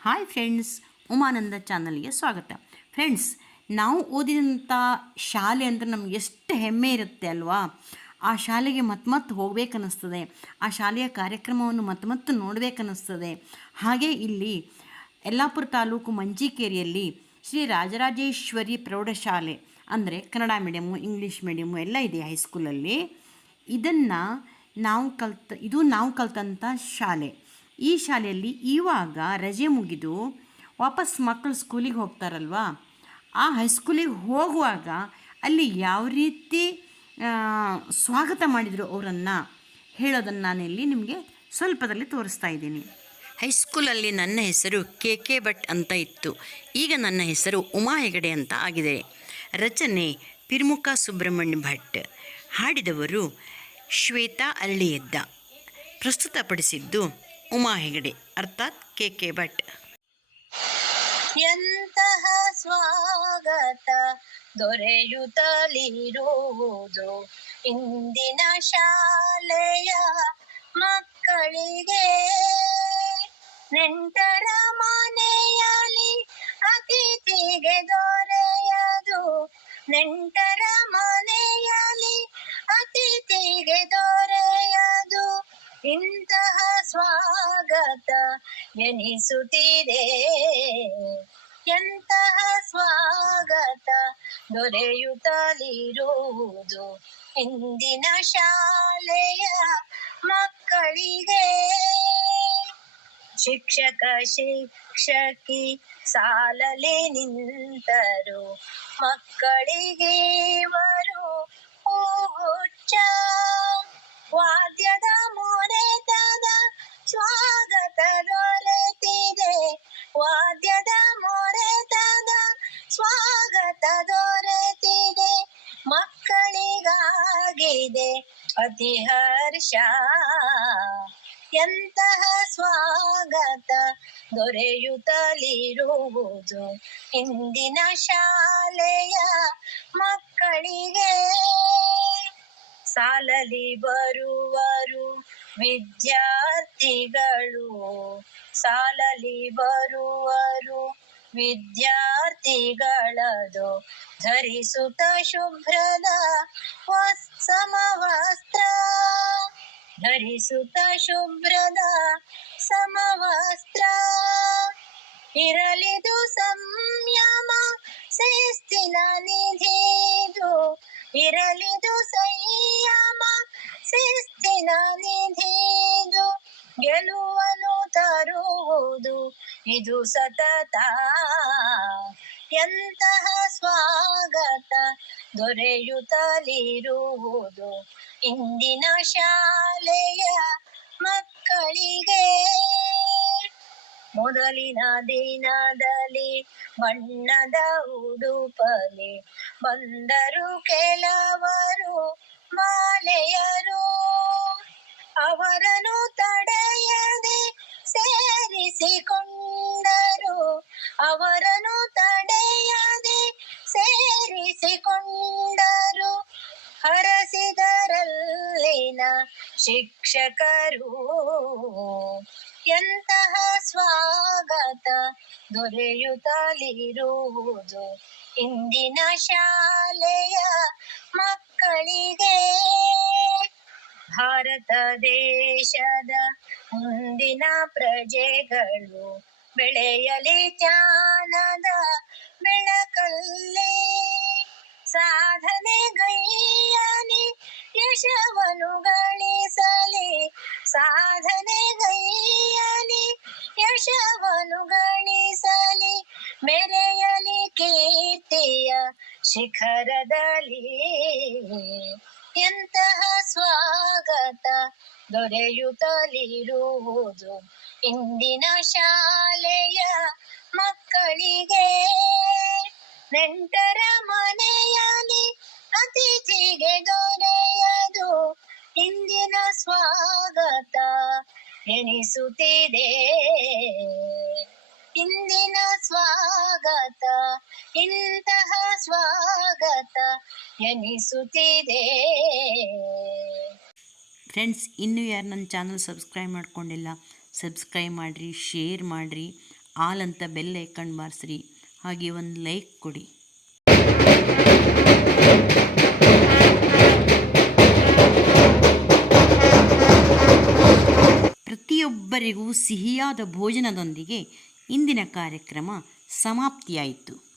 Hi friends, Umananda ಚಾನಲ್ಗೆ ಸ್ವಾಗತ. Friends, ನಾವು ಓದಿದಂಥ ಶಾಲೆ ಅಂದರೆ ನಮ್ಗೆ ಎಷ್ಟು ಹೆಮ್ಮೆ ಇರುತ್ತೆ ಅಲ್ವಾ. ಆ ಶಾಲೆಗೆ ಮತ್ತೆ ಹೋಗ್ಬೇಕನ್ನಿಸ್ತದೆ. ಆ ಶಾಲೆಯ ಕಾರ್ಯಕ್ರಮವನ್ನು ಮತ್ತೆ ನೋಡಬೇಕನ್ನಿಸ್ತದೆ. ಹಾಗೆ ಇಲ್ಲಿ ಯಲ್ಲಾಪುರ ತಾಲೂಕು ಮಂಜಿಕೇರಿಯಲ್ಲಿ ಶ್ರೀ ರಾಜರಾಜೇಶ್ವರಿ ಪ್ರೌಢಶಾಲೆ, ಅಂದರೆ ಕನ್ನಡ ಮೀಡಿಯಮ್ಮು, ಇಂಗ್ಲೀಷ್ ಮೀಡಿಯಮ್ಮು ಎಲ್ಲ ಇದೆ ಹೈಸ್ಕೂಲಲ್ಲಿ. ಇದನ್ನು ನಾವು ಕಲ್ತಂಥ ಶಾಲೆ. ಈ ಶಾಲೆಯಲ್ಲಿ ಇವಾಗ ರಜೆ ಮುಗಿದು ವಾಪಸ್ ಮಕ್ಕಳು ಸ್ಕೂಲಿಗೆ ಹೋಗ್ತಾರಲ್ವ, ಆ ಹೈಸ್ಕೂಲಿಗೆ ಹೋಗುವಾಗ ಅಲ್ಲಿ ಯಾವ ರೀತಿ ಸ್ವಾಗತ ಮಾಡಿದರು ಅವರನ್ನು ಹೇಳೋದನ್ನು ನಾನಿಲ್ಲಿ ನಿಮಗೆ ಸ್ವಲ್ಪದಲ್ಲಿ ತೋರಿಸ್ತಾ ಇದ್ದೀನಿ. ಹೈಸ್ಕೂಲಲ್ಲಿ ನನ್ನ ಹೆಸರು ಕೆ ಭಟ್ ಅಂತ ಇತ್ತು. ಈಗ ನನ್ನ ಹೆಸರು ಉಮಾ ಹೆಗಡೆ ಅಂತ ಆಗಿದೆ. ರಚನೆ ಪಿರ್ಮುಖ ಸುಬ್ರಹ್ಮಣ್ಯ ಭಟ್. ಹಾಡಿದವರು ಶ್ವೇತಾ ಅರಳಿಯದ್ದ. ಪ್ರಸ್ತುತಪಡಿಸಿದ್ದು ಉಮಾ ಹೆಗಡೆ ಅರ್ಥಾತ್ ಕೆ ಭಟ್. ಎಂತಹ ಸ್ವಾಗತ ದೊರೆಯುತ್ತಲಿರುವುದು ಇಂದಿನ ಶಾಲೆಯ ಮಕ್ಕಳಿಗೆ. ನೆಂಟರ ಮನೆಯಲ್ಲಿ ಅತಿಥಿಗೆ ದೊರೆಯದು, ನೆಂಟರ ಮನೆಯಲ್ಲಿ ಅತಿಥಿಗೆ ದೊರೆಯದು ಇಂತಹ ಸ್ವಾಗತ ಎನಿಸುತ್ತಿದೆ. ಎಂತಹ ಸ್ವಾಗತ ದೊರೆಯುತ್ತಲಿರುವುದು ಇಂದಿನ ಶಾಲೆಯ ಮಕ್ಕಳಿಗೆ. ಶಿಕ್ಷಕ ಶಿಕ್ಷಕಿ ಸಾಲಲಿ ನಿಂತರು, ಮಕ್ಕಳಿಗೆ ಇವರು ಹೂಗುಚ್ಛ. ವಾದ್ಯದ ಮೊರೆತದ ಸ್ವಾಗತ ದೊರೆತಿದೆ, ವಾದ್ಯದ ಮೊರೆತದ ಸ್ವಾಗತ ದೊರೆತಿದೆ. ಮಕ್ಕಳಿಗಾಗಿದೆ ಅತಿ ಹರ್ಷ. ಎಂತಹ ಸ್ವಾಗತ ದೊರೆಯುತ್ತಲಿರುವುದು ಇಂದಿನ ಶಾಲೆಯ ಮಕ್ಕಳಿಗೆ. ಸಾಲಲಿ ಬರುವರು ವಿದ್ಯಾರ್ಥಿಗಳು, ಸಾಲಲಿ ಬರುವರು ವಿದ್ಯಾರ್ಥಿಗಳದು ಧರಿಸುತ್ತ ಶುಭ್ರದ ಸಮವಸ್ತ್ರ, ಧರಿಸುತ್ತ ಶುಭ್ರದ ಸಮವಸ್ತ್ರ. ಇರಲಿದು ಸಂಯಮ ಶಿಸ್ತಿನ ನಿಧಿದು, ಇರಲಿದು ಸಂಯಮ ಶಿಸ್ತಿನ ನಿಧಿದು. ಗೆಲುವನ್ನು ತರುವುದು ಇದು ಸತತ. ಎಂತಹ ಸ್ವಾಗತ ದೊರೆಯುತ್ತಲಿರುವುದು ಇಂದಿನ ಶಾಲೆಯ ಮಕ್ಕಳಿಗೆ. ಮೊದಲಿನ ದಿನದಲ್ಲಿ ಬಣ್ಣದ ಉಡುಪಲಿ ಬಂದರು ಕೆಲವರು ಮಾಲೆಯರು, ಅವರನ್ನು ತಡೆಯದೆ ಸೇರಿಸಿಕೊಂಡರು, ಅವರನ್ನು ತಡೆಯದೆ ಸೇರಿಸಿಕೊಂಡರು. ಹರಸಿದರಲ್ಲಿನ ಶಿಕ್ಷಕರು. ಎಂತಹ ಸ್ವಾಗತ ದೊರೆಯುತ್ತಲಿರುವುದು ಇಂದಿನ ಶಾಲೆಯ ಮಕ್ಕಳಿಗೆ. ಭಾರತ ದೇಶದ ಮುಂದಿನ ಪ್ರಜೆಗಳು ಬೆಳೆಯಲಿ ಜ್ಞಾನದ ಬೆಳಕಲ್ಲಿ. ಸಾಧನೆಗೈಯಲಿ ಯಶವನ್ನು ಗಳಿಸಲಿ, ಸಾಧನೆಗೈಯಲಿ ಯಶವನ್ನು ಗಳಿಸಲಿ. ಮೆರೆಯಲಿ ಕೀರ್ತಿಯ ಶಿಖರದಲ್ಲಿ. ಎಂತಹ ಸ್ವಾಗತ ದೊರೆಯುತ್ತಲಿರುವುದು ಇಂದಿನ ಶಾಲೆಯ ಮಕ್ಕಳಿಗೆ. ನೆಂಟರ ಮನೆಯಲ್ಲಿ ಅತಿಥಿಗೆ ದೊರೆಯದು ಇಂದಿನ ಸ್ವಾಗತ ಎನಿಸುತ್ತಿದೆ. ಇಂದಿನ ಸ್ವಾಗತ ಇಂತಹ ಸ್ವಾಗತ ಎನಿಸುತ್ತಿದೆ. ಫ್ರೆಂಡ್ಸ್, ಇನ್ನೂ ಯಾರು ನನ್ನ ಚಾನಲ್ ಸಬ್ಸ್ಕ್ರೈಬ್ ಮಾಡ್ಕೊಂಡಿಲ್ಲ, ಸಬ್ಸ್ಕ್ರೈಬ್ ಮಾಡಿರಿ, ಶೇರ್ ಮಾಡಿರಿ. ಹಾಲಂತ ಬೆಲ್ಲ ಕಣ್ಬಾರ್ಸ್ರಿ, ಹಾಗೆ ಒಂದು ಲೈಕ್ ಕೊಡಿ. ಪ್ರತಿಯೊಬ್ಬರಿಗೂ ಸಿಹಿಯಾದ ಭೋಜನದೊಂದಿಗೆ ಇಂದಿನ ಕಾರ್ಯಕ್ರಮ ಸಮಾಪ್ತಿಯಾಯಿತು.